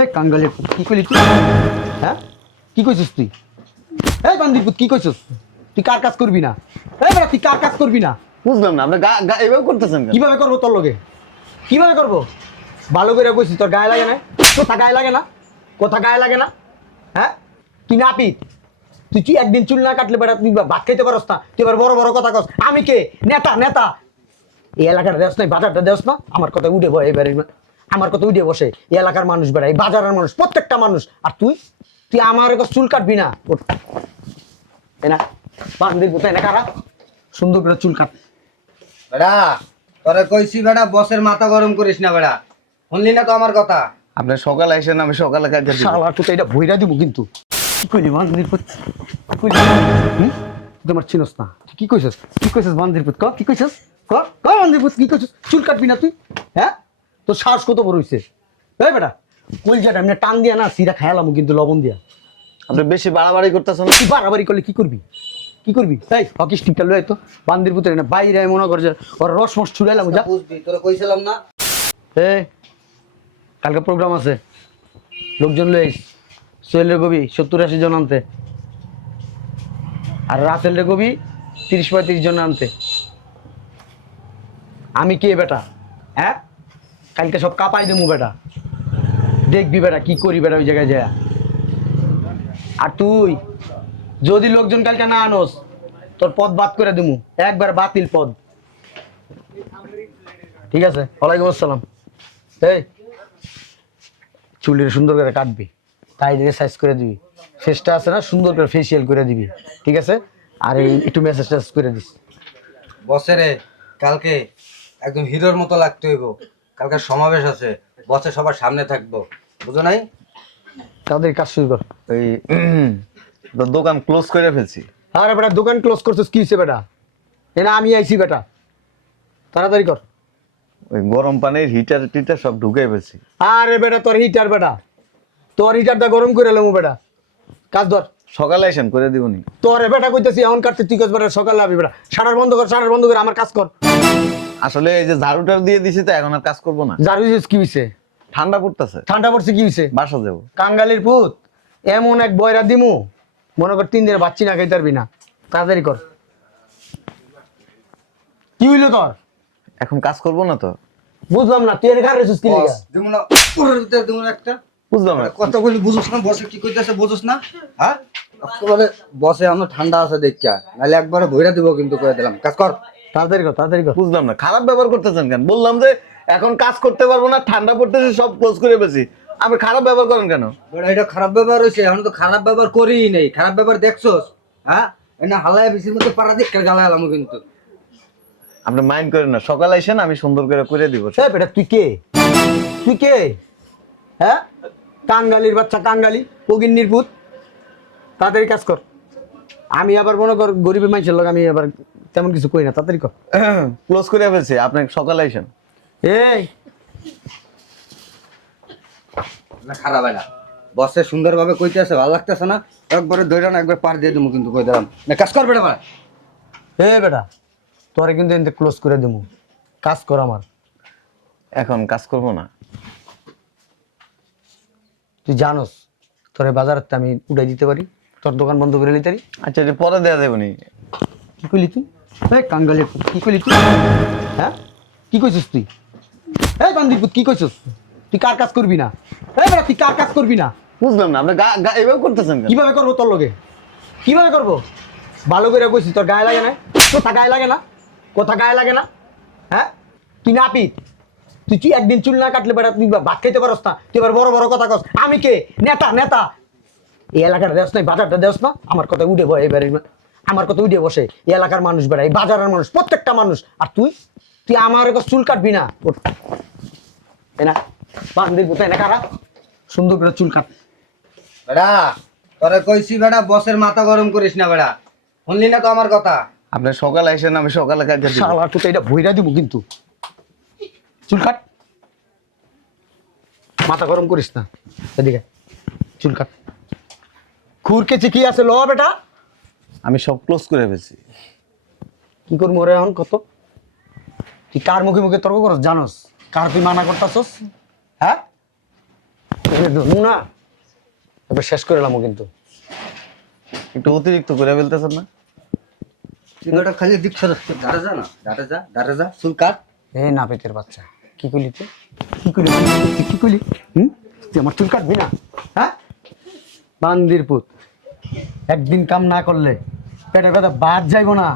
এই কাঙ্গালের পুত কি কইলি তুই? হ্যাঁ কি কইছিস তুই? এই বান্দির পুত কি কইছিস? তুই কার কাজ করবি না? এই বেটা তুই কার কাজ করবি না? বুঝলাম না আপনি এভাবে করতেছেন কেন? কিভাবে করবো তোর লগে? কিভাবে করবো? ভালো করে কইছিস তোর গায়ে লাগে না? কথা গায়ে লাগে না? কথা গায়ে লাগে না? হ্যাঁ তুই নাপিত, তুই একদিন চুল না কাটলে বেটা তুই ভাত খাইতে পারস না, তুই এবার বড় বড় কথা কস। আমি কে? নেতা নেতা। এই এলাকার দেশ নাই, বাজারটা দেশ না, আমার কথা উঠে বয় এবারে, আমার কথা উঠে বসে এই এলাকার মানুষ বেড়া, এই বাজারের মানুষ, প্রত্যেকটা মানুষ। আর তুই তুই আমার চুল কাটবি না? না বান্দির কোথায় না কারা সুন্দর করে চুল কাট। বেড়া তোরে কইছি বেড়া, বসের মাথা গরম করিস না বেড়া, শুনলি না তো আমার কথা? আপনি সকালে আসেন, আমি সকালে কাজে দিব। শালা তুই এটা ভইরা দিব কিন্তু। কি কইলি বান্দির পুত? কি কইলি? তোমার চিনস না, কি কইছস? কি কইছস বান্দির পুত? ক কি কইছস? ক ক বান্দির পুত কি কইছস? চুল কাটবি না তুই? হ্যাঁ তোর শ্বাস কত বড় হইছে? এই বেটা কলজাটা এমনি টান দিয়া না সিরা খায়ালাম কিন্তু লবণ দিয়া। আপনি বেশি বাড়াবাড়ি করতেছেন। তুই বাড়াবাড়ি করলে কি করবি? কি করবি? এই হকি স্টিকটা লয় তো বান্দির পুতের না বাইরে মনে কর যে ওর রসমস ছুড়াইলাম যা। বুঝবি তোরে কইছিলাম না? এই কালকে প্রোগ্রাম আছে, লোকজন লই সোহেলের কবি 70-80 জন আনতে, আর রাসেলের কবি 30-35 জন আনতে। আমি কে বেটা? হ্যাঁ কালকে সব কাপাই দেবো বেটা, দেখবি বেটা কি করি বেটা ওই জায়গায় যায়। আর তুই যদি লোকজন কালকে না আনোস তোর পদ বাদ করে দেবো, একবার বাতিল পদ। ঠিক আছে? ওয়ালাইকুম আসসালাম। এই চুলের সুন্দর করে কাটবি, তাই সাইজ করে দিবি, ফেসটা আছে না সুন্দর করে ফেসিয়াল করে দিবি, ঠিক আছে? আর এই একটু মেসেজ টেসেজ করে দিস। বসেরে কালকে একদম হিরোর মতো লাগতে হইব, কালকে সমাবেশ আছে, বসে সবার সামনে থাকবো, বুঝো নাই? তাদের কাজ শুরু কর। ওই দোকান ক্লোজ করে ফেলছি। আরে বেটা দোকান ক্লোজ করছিস কি হয়েছে বেটা? না আমি আইছি বেটা, তাড়াতাড়ি কর। ওই গরম পানির হিটার টিটার সব ঢুকে ফেলছি। আরে বেটা তোর হিটার বেটা, তোর হিটারটা গরম করে এলাম বেটা, কাজ ধর। সকালে আসেন করে দিবনি। তোর বেটা কইতেছি এখন কাটতে তুই কাজ বেটা, সকালে আবি বেটা। শাটার বন্ধ কর, শাটার বন্ধ করে আমার কাজ কর। আসলে এই যে ঝাড়ুটার দিয়ে দিছি তো এখন আর কাজ করবো না। যার হইছিস কি হইছে? ঠান্ডা পড়তেছে, ঠান্ডা পড়ছে কি হইছে? বাসা যাবো। কাঙ্গালির পুত এমন এক বয়রা দিমু মনে কর 3 দিনে বাচ্চি না খাইতে পারবি না। তাড়াতাড়ি কর। কি হইলো তোর? এখন কাজ করবো না তো। বুঝলাম না তুই এর কার রেছিস কি লিগা? দিমু না ওর ভিতরে দিমু না একটা বুঝলাম না। কথা বলি, বুঝছ না বসে কি কইতেছে? বুঝছ না? হ্যাঁ একেবারে বসে আমরা ঠান্ডা আছে দেখা, নাহলে একবারে ভইরা দিব কিন্তু, করে দিলাম। কাজ কর, তাড়াতাড়ি কর, তাড়াতাড়ি কর। বুঝলাম না, খারাপ ব্যবহার করতেছেন কেন? বললাম যে এখন কাজ করতে পারবো না, ঠান্ডা পড়তেছে, সব ক্লোজ করে ফেলছি। আপনি খারাপ ব্যবহার করেন কেন? বড় এটা খারাপ ব্যবহার হইছে? এখন তো খারাপ ব্যবহার করিই নেই, খারাপ ব্যবহার দেখছস? হ্যাঁ এনা হালায় বেশির মতো পাড়া দেখে গালালাম কিন্তু। আপনি মাইন্ড করেন না, সকালে আসেন, আমি সুন্দর করে দিব। এই বেটা তুই কে? তুই কে? হ্যাঁ কাঙ্গালির বাচ্চা, কাঙ্গালি পগিন্নির পুত, তাড়াতাড়ি কাজ কর। আমি আবার মনে কর গরিবের মানুষের লোক, আমি আবার তেমন কিছু করি না, তাড়াতাড়ি কর। ক্লোজ করে ফেলছি, আপনি সকালে আসেন। এই না খারাপ হয় না, বসে সুন্দরভাবে কইতেছে, ভালো লাগতেছে না? একবারে ধরে না একবার পার দিয়ে দেবো কিন্তু, কই দিলাম না। কাজ কর বেটা ভাই। বেটা তোরে কিন্তু এনতে ক্লোজ করে দেবো, কাজ কর আমার। এখন কাজ করবো না। তুই জানোস তোরে বাজারতে আমি উড়াই দিতে পারি, তোর দোকান বন্ধ করে নিতে পারি। আচ্ছা এটা পরে দেওয়া যাবে নি। কি কইলি তুই? এই কাঙ্গালের পুত কি কইলি তুই? হ্যাঁ কি কইছিস তুই? এই বান্দির পুত কি কইছিস? তুই কার কাজ করবি না? এই বেটা তুই কার কাজ করবি না? বুঝলাম না, আপনি এভাবে করতেছেন কেন? কিভাবে করবো তোর লগে? কিভাবে করবো? ভালো করে কইছি তোর গায়ে লাগে না? কথা গায়ে লাগে না? কথা গায়ে লাগে না? হ্যাঁ তুই নাপিত, তুই একদিন চুল না কাটলে বেটা তুই ভাত খাইতে পারস না, তুই এবার বড় বড় কথা কস। আমি কে? নেতা নেতা। এই এলাকার দেশ নাই, বাজারটা দেশ না, আমার কথা উঠে বয় এবারে, আমার কথা উঠে বসে এই এলাকার মানুষ বেড়া, এই বাজারের মানুষ, প্রত্যেকটা মানুষ। আর তুই তুই আমার চুল কাটবি না? না বান্দির কোথায় না কারা সুন্দর করে চুল কাট। বেটা তোরে কইছি বেটা, বসের মাথা গরম করিস না বেটা, শুনলি না তো আমার কথা? আপনি সকালে আসেন, আমি সকালে কাজে দিব। শালা তুই এটা ভইরা দিব কিন্তু। চুল কাট, মাথা গরম করিস না, এদিকে চুল কাট। খুরকেছি কি আছে ল বেটা? আমি সব ক্লোজ করে ফেলছি। কি করবো রে এখন কত? তুই কার মুখে মুখে তর্ক করস জানোস? কার তুই মানা করতাছস? হ্যাঁ ধরবো না, এবার শেষ করে এলাম কিন্তু। একটু অতিরিক্ত করে ফেলতেছেন না? তুই বেটা খালি দিক সরস, দাঁড়া যা না, দাঁড়া যা, চুল কাট। এই নাপিতের বাচ্চা, কি করলি তুই? কি করলি তুই? কি করলি? তুই আমার চুল কাটবি না? হ্যাঁ, বান্দির পুত, একদিন কাম না করলে পেটে পেটে বাদ যাইব না।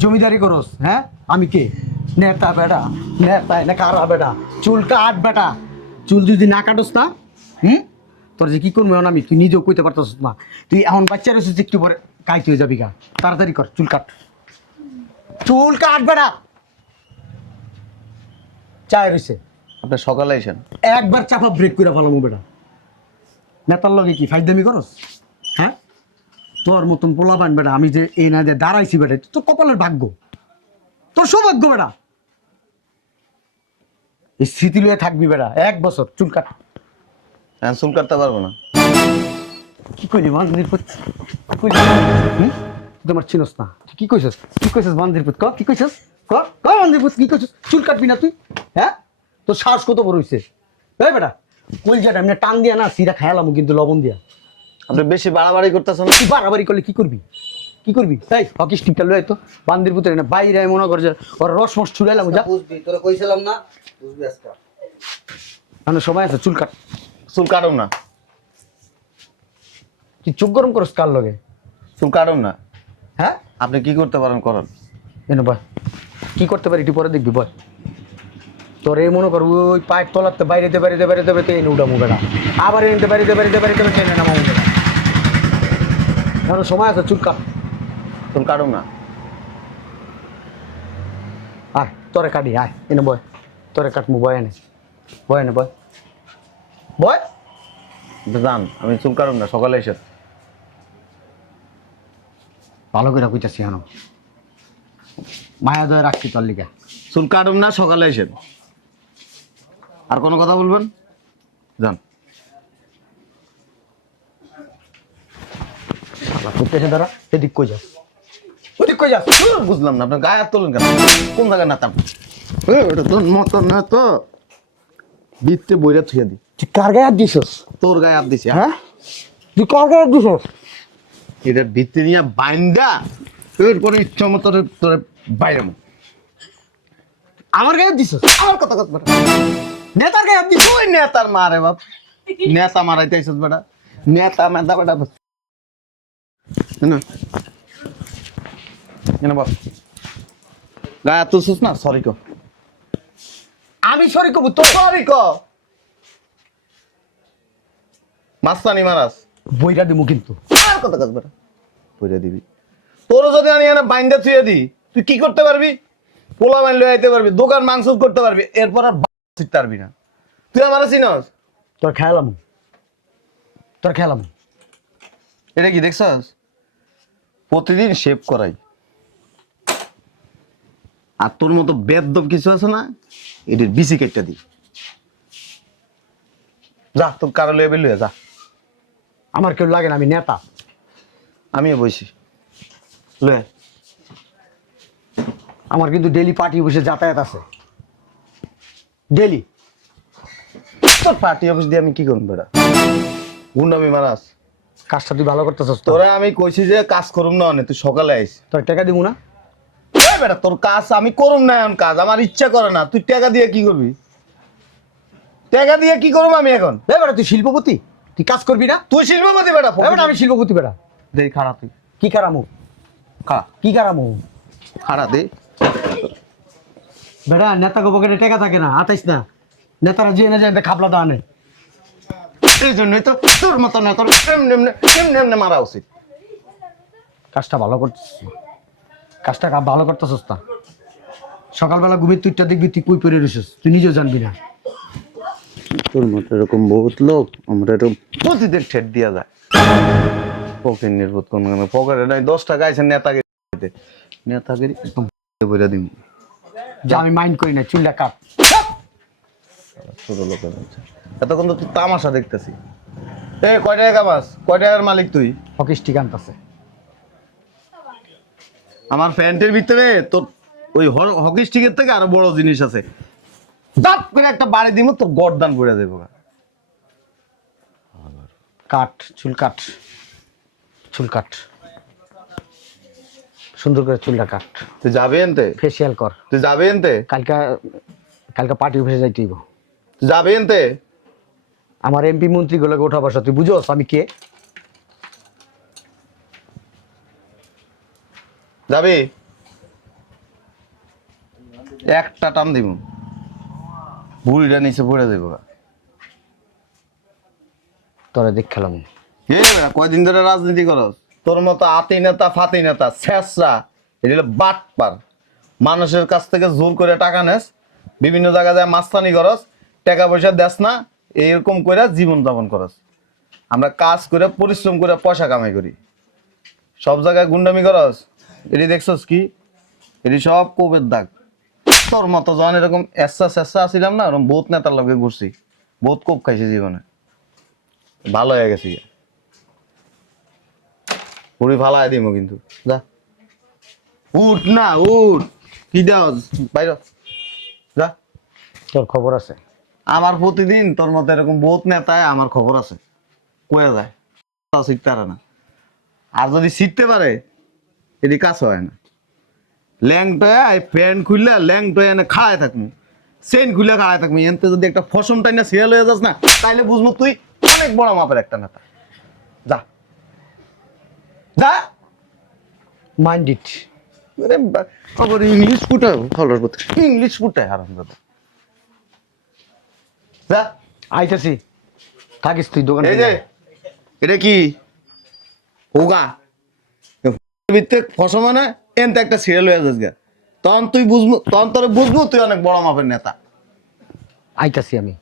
জমিদারি করস? হ্যাঁ, আমি কে? নেতা বেটা, নেতা না কারা বেটা? চুল কাট বেটা, চুল যদি না কাটস না, তোর যে কি করবো এখন আমি, তুই নিজেও কইতে পারতাস না। তুই এখন বাচ্চা রয়েছিস, একটু পরে কাইতে হয়ে যাবি গা। তাড়াতাড়ি কর, চুল কাট, চুল কাট বেটা। চায় রয়েছে, আপনি সকালে আইসেন। একবার চাপা ব্রেক করে ফেলাম বেটা। নেতার লগে কি ফাইদামি করস? হ্যাঁ, তোর মতন পোলা পান বেটা, আমি যে এই না যে দাঁড়াইছি বেটা, তোর কপালের ভাগ্য, তোর সৌভাগ্য বেটা। এই স্মৃতি লয়ে থাকবি বেটা 1 বছর। চুল কাট। হ্যাঁ, চুল কাটতে পারবো না। কি কইলি বান্দির পুত? কি কইলি? তুই তোমার চিনস না, তুই কি কইছস? কি কইছস বান্দির পুত? ক কি কইছস? ক ক বান্দির পুত কি কইছস? চুল কাটবি না তুই? হ্যাঁ, তোর শ্বাস কত বড় হইছে? এই বেটা, কলজাটা এমনি টান দিয়া না সিরা খায়ালাম কিন্তু লবণ দিয়া। আপনি বেশি বাড়াবাড়ি করতেছেন। তুই বাড়াবাড়ি করলে কি করবি? কি করবি? এই হকি স্টিকটা লয় তো বান্দির পুত্র না বাইরে মনে কর যে ওর রসমস ছুড়াইলাম যা। বুঝবি, তোরা কইছিলাম না, বুঝবি আজকে। মানে সময় আছে, চুল কাট। চুল কাটুন না, তুই চোখ গরম করস কার লগে? চুল কাটুন না। হ্যাঁ, আপনি কি করতে পারেন করেন। এনে বয়, কি করতে পারি একটু পরে দেখবি বয়। তোর এই মনে কর ওই পায়ের তলাতে বাইরেতে বাইরেতে বাইরেতে বাইরেতে এনে উঠা মুখেটা, আবার এনে বাইরেতে বাইরেতে বাইরেতে টেনে নামা মুখেটা। এখন সময় আছে, চুল কাট। চুল কাটুন না। আয় তোরে কাটি, আয় এনে বয়, তোরে কাটমু, বয় এনে, বয় এনে বয়, বয়। যান, আমি চুল কাটুন না, সকালে এসে। ভালো করে কইতাছি এখন, মায়া দয় রাখছি তোর লিগা। চুল কাটুন না, সকালে এসে। আর কোনো কথা বলবেন? যান। ফুটতেছে দাঁড়া, এদিক কই যাস? ওদিক কই যাস? বুঝলাম না, আপনার গায়ে হাত তোলেন কেন? কোন জায়গায় না তাম? ওটা তোর মতো না তো, বিত্তে বইরা থুয়ে দি। তুই কার গায়ে হাত দিছস? তোর গায়ে হাত দিছি। হ্যাঁ, তুই কার গায়ে হাত দিছস? এটা ভিত্তি নিয়ে বাইন্দা এরপরে ইচ্ছা মতো তোর বাইরে আমার গায়ে হাত দিছস? আমার কথা কথা বেটা। নেতার গায়ে হাত দিছস? ওই নেতার মারে বাপ, নেতা মারাইতে আইসস বেটা, নেতা মেতা বেটা। না এনে বাপ, গায়ে হাত তুলছিস না, সরি কো। আমি সরি কব তো? সরি কো, মাস্তানি মারাস। বইরা দিমু কিন্তু। আর কথা কথা বেটা, বইরা দিবি। তোরও যদি আমি এনে বাইন্দা থুয়ে দিই, তুই কি করতে পারবি? পোলা বাইন লয়ে আইতে পারবি, দোকান মাংস করতে পারবি, এরপর আর শিখতে পারবি না। তুই আমার চিনস? তোর খেয়ালাম, তোর খেয়ালাম। এটা কি দেখছস? প্রতিদিন শেভ করাই। আর তোর মতো বেদব কিছু আছে না, এটির বিসি কেটটা দি। যা, তোর কারো লয়ে বেলুয়ে যা। আমার কেউ লাগে না, আমি নেতা। আমিও বইছি লয়ে। আমার কিন্তু ডেলি পার্টি বসে যাতায়াত আছে, ডেলি। তোর পার্টি অফিস দিয়ে আমি কি করবো বেটা? গুন্ডামি মারাস? কাজটা তুই ভালো করতেছস তো? তোরা আমি কইছি যে কাজ করুম না, তুই সকালে আইস। তোর টাকা দিব না? এই বেটা, তোর কাজ আমি করুম না, এখন কাজ আমার ইচ্ছা করে না। তুই টাকা দিয়ে কি করবি? টাকা দিয়ে কি করবো আমি এখন? এ বেটা, তুই শিল্পপতি, তুই কাজ করবি না? তুই শিল্পপতি বেটা। এ বেটা, আমি শিল্পপতি বেটা। দেই খাড়া, তুই কি কারামু? খা, কি কারামু? খাড়া দে। বেটা, নেতা পকেটে টাকা থাকে না, আতাইস না। নেতারা যে এনে যায় খাবলা দানে। এই জন্যই তো তোর মতো না, তোর এমনি এমনি এমনি এমনি মারা উচিত। কাজটা ভালো করতেছিস না, কাজটা ভালো করতেছিস না। সকালবেলা ঘুমিয়ে তুইটা দেখবি তুই কই পড়ে রইছিস, তুই নিজেও জানবি না। তোর মতো এরকম বহুত লোক আমরা এরকম প্রতিদিন ঠেট দিয়া যায়। পকেট নির্বোধ কোন পকেটে নাই 10 টাকা আছে নেতাগিরি, নেতাগিরি একদম বইরা দিন। যা, আমি মাইন্ড করি না, চুলটা কাট। ছোট লোকের আছে এতক্ষণ তো তুই তামাশা দেখতেছি। এ কয় টাকা কামাস? কয় টাকার মালিক তুই? হকি স্টিক আনতেছে। আমার প্যান্টের ভিতরে তোর ওই হকি স্টিকের থেকে আরো বড় জিনিস আছে। দাঁত করে একটা বাড়ি দিব, তোর গর্দান পড়ে যাবো। কাট, চুল কাট, চুল কাট, সুন্দর করে চুলটা কাট, তুই যাবি এনতে? ফেসিয়াল কর। তুই যাবি এনতে? কালকা কালকা পার্টি অফিসে যাইতে হইব। তুই যাবি এনতে? আমার এমপি মন্ত্রীগুলোকে ওঠা বসা তুই বুঝোস আমি কে? যাবি? একটা টান দিব, বুড়িটা নিচে পড়ে দেবো। তোরা দেখ খেলাম। হে বেটা, কয়দিন ধরে রাজনীতি করস? তোর মতো আতি নেতা ফাতি নেতা শেষরা এটা হলো বাটপার। মানুষের কাছ থেকে জোর করে টাকা নেস, বিভিন্ন জায়গায় যায় মাস্তানি করস, টাকা পয়সা দেস না, এইরকম করে জীবন যাপন করস। আমরা কাজ করে পরিশ্রম করে পয়সা কামাই করি, সব জায়গায় গুন্ডামি করস। এটি দেখছস কি? এটি সব কোপের দাগ। তোর মতো যখন এরকম এসা শেষা আসিলাম না, ওরকম বহুত নেতার লগে ঘুরছি, বহুত কোপ খাইছি জীবনে, ভালো হয়ে গেছি। পুরি ফালাই দিব কিন্তু, যা উঠ না উঠ, কি দাও বাইর যা। তোর খবর আছে? আমার প্রতিদিন তোর মতো এরকম বহুত নেতায় আমার খবর আছে, কয়ে যায় শিখতে পারে না। আর যদি শিখতে পারে এটি কাজ হয় না। ল্যাংটয় প্যান্ট খুললে ল্যাংটয় এনে খাড়ায় থাকবো, চেন খুলে খাড়ায় থাকবো। এনতে যদি একটা ফসম টাই না সিরিয়াল হয়ে যাস না, তাইলে বুঝবো তুই অনেক বড় মাপের একটা নেতা। যা যা। Mind it. আরে আবার ইংলিশ ফুটায় ফলোর করতে, ইংলিশ ফুটায় হারাম দাদা। যা। আইতাছি, থাকিস তুই দোকানে। এই যে এটা কি হোগা ভিত্তিক ফসম না, এনতে একটা সিরিয়াল হয়ে যাস গা, তখন তুই বুঝবো, তখন তোর বুঝবো তুই অনেক বড় মাপের নেতা। আইতাছি আমি,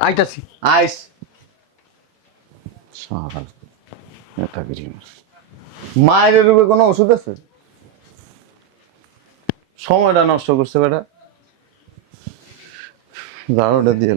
আইতাছি। আইস সারা নেতাগিরি। মায়ের রূপে কোনো ওষুধ আছে? সময়টা নষ্ট করছে বেটা, জানোটা দিয়ে